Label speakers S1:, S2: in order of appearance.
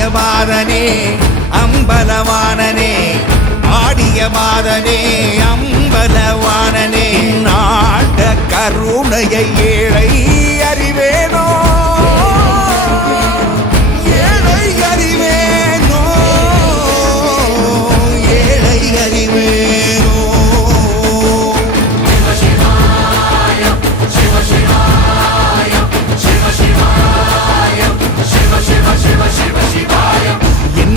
S1: ஆடிய மாதனே அம்பலவானனே ஆடிய மாதனே அம்பலவானனே. நாட கருணையை ஏழை